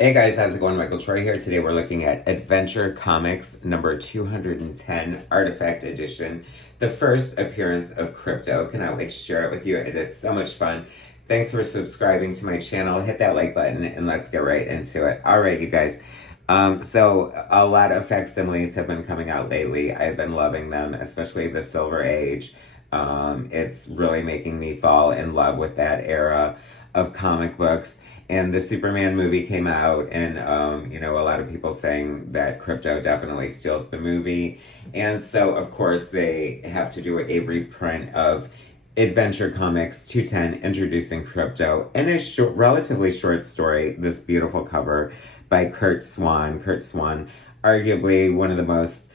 Hey guys, how's it going? Michael Troy here. Today we're looking at Adventure Comics number 210, Artifact Edition, the first appearance of Krypto. Cannot wait to share it with you. It is so much fun. Thanks for subscribing to my channel. Hit that like button and let's get right into it. All right, you guys. So a lot of facsimiles have been coming out lately. I've been loving them, especially the Silver Age. It's really making me fall in love with that era of comic books. And the Superman movie came out, and a lot of people saying that Krypto definitely steals the movie. And so, of course, they have to do a reprint of Adventure Comics 210 introducing Krypto in a relatively short story. This beautiful cover by Kurt Swan. Kurt Swan, arguably one of the most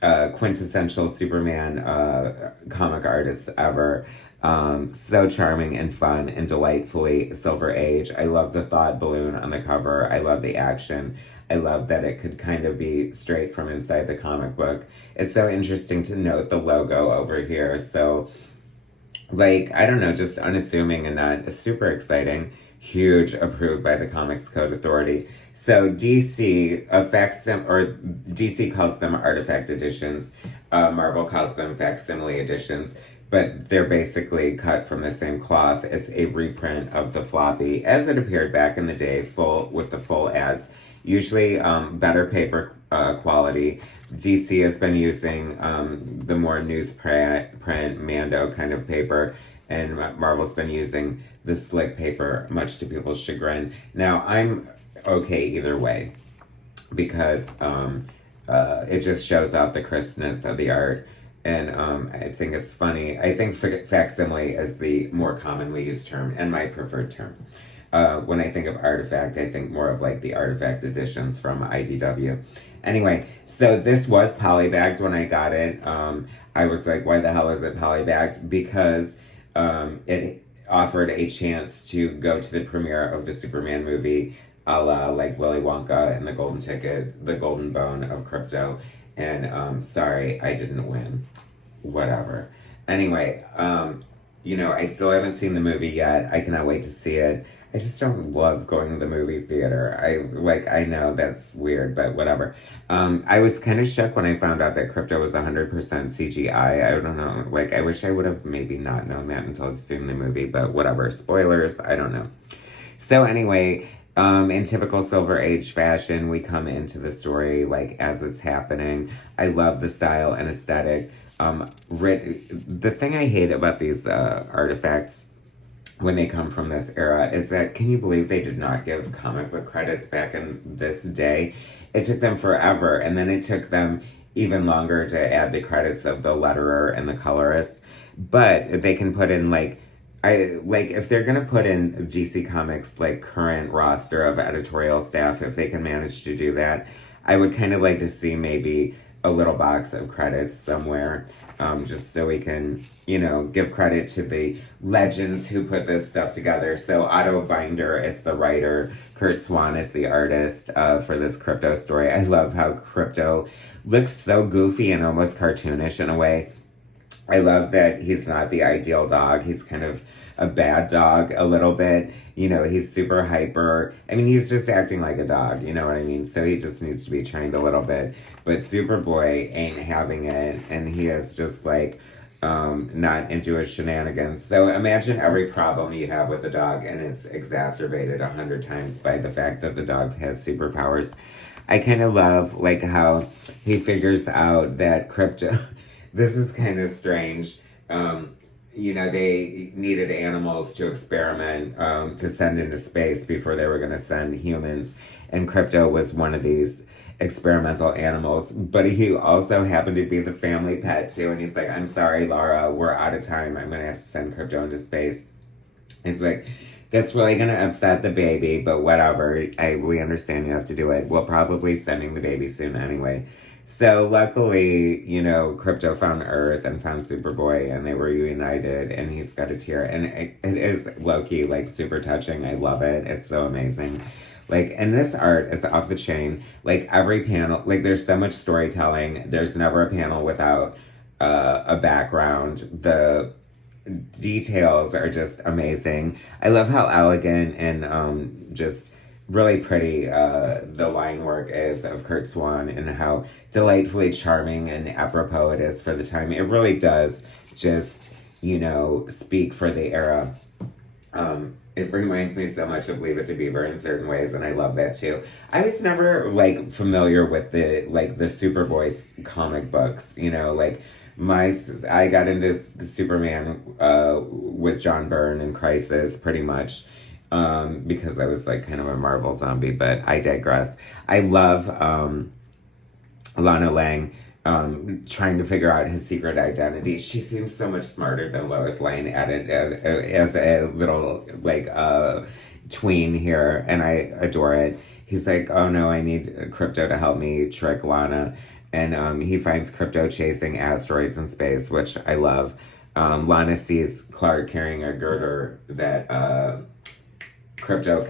quintessential Superman comic artists ever. So charming and fun and delightfully Silver Age. I love the thought balloon on the cover. I love the action. I love that it could kind of be straight from inside the comic book. It's so interesting to note the logo over here. So, like, I don't know, just unassuming and not super exciting. Huge, approved by the Comics Code Authority. So DC DC calls them artifact editions. Marvel calls them facsimile editions, but they're basically cut from the same cloth. It's a reprint of the floppy as it appeared back in the day, full with the full ads. Usually better paper quality. DC has been using the more newsprint Mando kind of paper, and Marvel's been using the slick paper, much to people's chagrin. Now, I'm okay either way because it just shows off the crispness of the art. And I think it's funny. I think facsimile is the more commonly used term and my preferred term. When I think of artifact, I think more of like the artifact editions from IDW. Anyway, so this was polybagged when I got it. I was like, why the hell is it polybagged? Because it offered a chance to go to the premiere of the Superman movie, a la like Willy Wonka and the Golden Ticket, the Golden Bone of Krypto. And sorry, I didn't win. Whatever. Anyway, I still haven't seen the movie yet. I cannot wait to see it. I just don't love going to the movie theater. I know that's weird, but whatever. I was kind of shook when I found out that Krypto was 100% CGI. I don't know. Like, I wish I would have maybe not known that until I've seen the movie, but whatever. Spoilers, I don't know. So anyway, in typical Silver Age fashion, we come into the story like as it's happening. I love the style and aesthetic. The thing I hate about these artifacts when they come from this era is that, can you believe they did not give comic book credits back in this day? It took them forever, and then it took them even longer to add the credits of the letterer and the colorist. But they can put in if they're gonna put in DC Comics like current roster of editorial staff, if they can manage to do that, I would kind of like to see maybe a little box of credits somewhere, just so we can, give credit to the legends who put this stuff together. So Otto Binder is the writer, Kurt Swan is the artist for this Krypto story. I love how Krypto looks so goofy and almost cartoonish in a way. I love that he's not the ideal dog. He's kind of a bad dog a little bit. He's super hyper. I mean, he's just acting like a dog, you know what I mean? So he just needs to be trained a little bit. But Superboy ain't having it, and he is just like not into his shenanigans. So imagine every problem you have with a dog, and it's exacerbated 100 times by the fact that the dog has superpowers. I kind of love like how he figures out that Krypto... This is kind of strange. They needed animals to experiment, to send into space before they were going to send humans. And Krypto was one of these experimental animals. But he also happened to be the family pet, too. And he's like, I'm sorry, Laura, we're out of time. I'm going to have to send Krypto into space. It's like, that's really going to upset the baby, but whatever. We understand you have to do it. We'll probably sending the baby soon anyway. So luckily, Krypto found Earth and found Superboy, and they were reunited, and he's got a tear. And it is low-key, like, super touching. I love it. It's so amazing. Like, and this art is off the chain. Like, every panel, like, there's so much storytelling. There's never a panel without a background. The details are just amazing. I love how elegant and just really pretty the line work is of Kurt Swan and how delightfully charming and apropos it is for the time. It really does just, speak for the era. It reminds me so much of Leave It to Beaver in certain ways, and I love that too. I was never familiar with the Superboy comic books, I got into Superman with John Byrne and Crisis pretty much because I was kind of a Marvel zombie, but I digress. I love Lana Lang trying to figure out his secret identity. She seems so much smarter than Lois Lane added as a little tween here, and I adore it. He's like, oh no, I need Krypto to help me trick Lana. And he finds Krypto chasing asteroids in space, which I love. Lana sees Clark carrying a girder that Krypto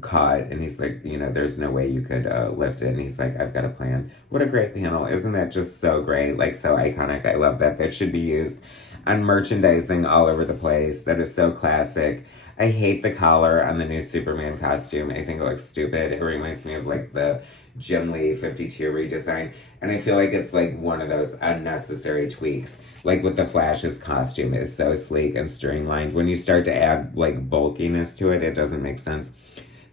caught, and he's like, there's no way you could lift it. And he's like, I've got a plan. What a great panel. Isn't that just so great? So iconic. I love that. That should be used on merchandising all over the place. That is so classic. I hate the collar on the new Superman costume. I think it looks stupid. It reminds me of the Jim Lee 52 redesign. And I feel like it's one of those unnecessary tweaks. With the Flash's costume is so sleek and streamlined. When you start to add bulkiness to it, it doesn't make sense.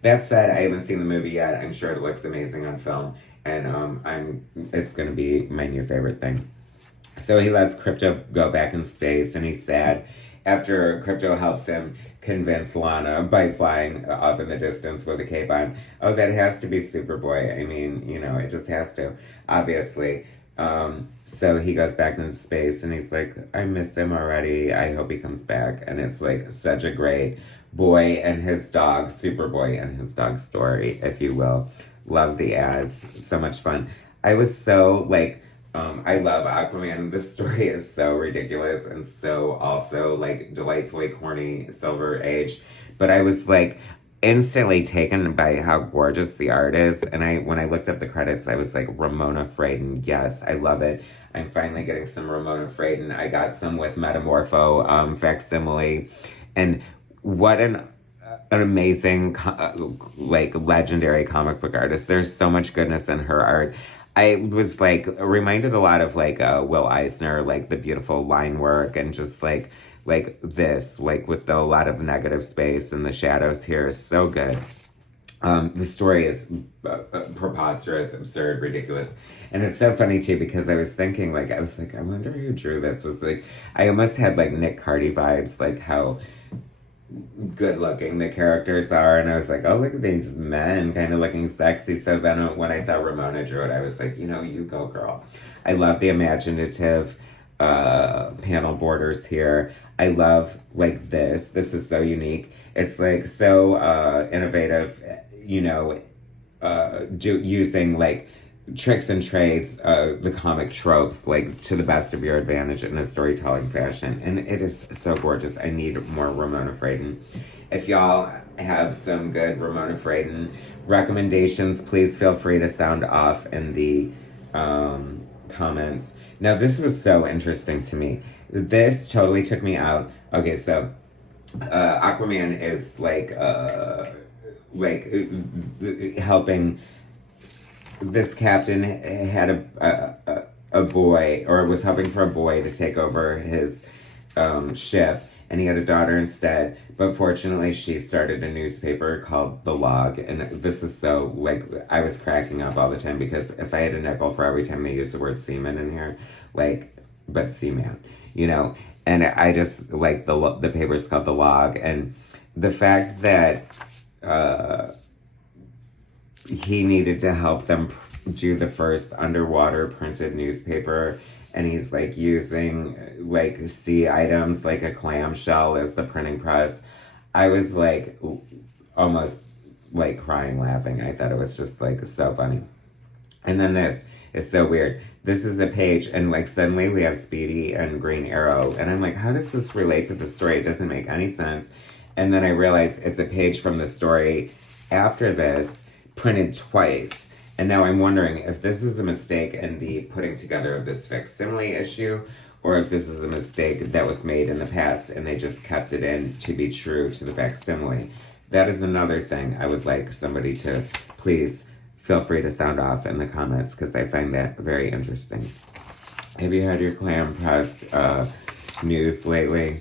That said, I haven't seen the movie yet. I'm sure it looks amazing on film. And it's gonna be my new favorite thing. So he lets Krypto go back in space, and he's sad after Krypto helps him convince Lana by flying off in the distance with a cape on. Oh, that has to be Superboy. I mean, it just has to, obviously. So he goes back into space, and he's like, I miss him already. I hope he comes back. And it's such a great boy and his dog, Superboy and his dog story, if you will. Love the ads. So much fun. I was so I love Aquaman. This story is so ridiculous and so also delightfully corny Silver Age. But I was instantly taken by how gorgeous the art is. And when I looked up the credits, I was like, Ramona Fradon. Yes, I love it. I'm finally getting some Ramona Fradon. I got some with Metamorpho facsimile. And what an amazing, legendary comic book artist. There's so much goodness in her art. I was reminded a lot of Will Eisner, the beautiful line work and just this, with a lot of negative space and the shadows here is so good. The story is preposterous, absurd, ridiculous. And it's so funny too, because I was thinking, I wonder who drew this. It was I almost had Nick Cardy vibes, how good looking the characters are, and I was oh, look at these men kind of looking sexy. So then when I saw Ramona drew it, I was you go, girl. I love the imaginative panel borders here. I love this is so unique. It's so innovative, using tricks and trades, the comic tropes, to the best of your advantage in a storytelling fashion. And it is so gorgeous. I need more Ramona Fradon. If y'all have some good Ramona Fradon recommendations, please feel free to sound off in the comments. Now, this was so interesting to me. This totally took me out. Okay, so Aquaman is helping. This captain had a boy, or was hoping for a boy to take over his ship, and he had a daughter instead. But fortunately, she started a newspaper called The Log, and this is so, I was cracking up all the time, because if I had a nickel for every time they use the word seaman in here, but seaman, and I just, the paper's called The Log, and the fact that he needed to help them do the first underwater printed newspaper, and he's using sea items a clamshell as the printing press. I was almost crying laughing. I thought it was just so funny. And then this is so weird. This is a page, and suddenly we have Speedy and Green Arrow, and I'm how does this relate to the story? It doesn't make any sense. And then I realized it's a page from the story after this, printed twice. And now I'm wondering if this is a mistake in the putting together of this facsimile issue, or if this is a mistake that was made in the past and they just kept it in to be true to the facsimile. that is another thing I would like somebody to please feel free to sound off in the comments, because I find that very interesting. Have you had your clam pressed news lately?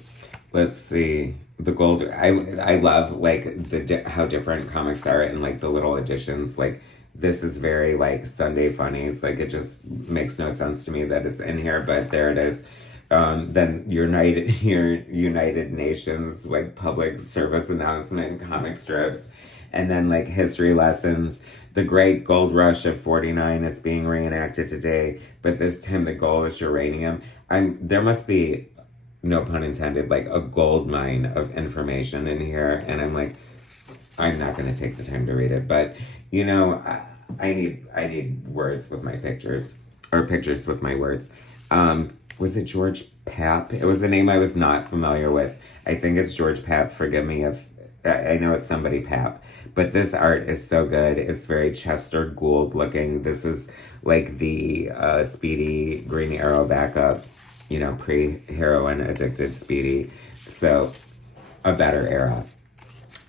Let's see. The gold. I love like how different comics are and like the little editions. Like this is very like Sunday funnies. Like it just makes no sense to me that it's in here, but there it is. Then your United Nations like public service announcement comic strips, and then like history lessons. The Great Gold Rush of '49 is being reenacted today, but this time the gold is uranium. There must be, no pun intended, like a gold mine of information in here, and I'm like, I'm not going to take the time to read it. But you know, I need words with my pictures, or pictures with my words. Was it George Papp? It was a name I was not familiar with. I think it's George Papp. Forgive me if I know it's somebody Papp. But this art is so good. It's very Chester Gould looking. This is like the Speedy Green Arrow backup, you know, pre-heroin addicted Speedy. So a better era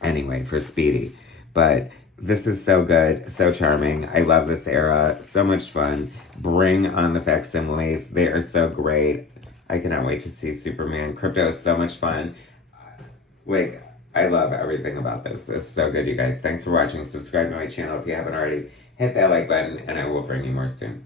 anyway for Speedy. But this is so good, so charming. I love this era. So much fun. Bring on the facsimiles. They are so great. I cannot wait to see Superman. Krypto is so much fun. Like, I love everything about this. This is so good, you guys. Thanks for watching. Subscribe to my channel if you haven't already. Hit that like button, and I will bring you more soon.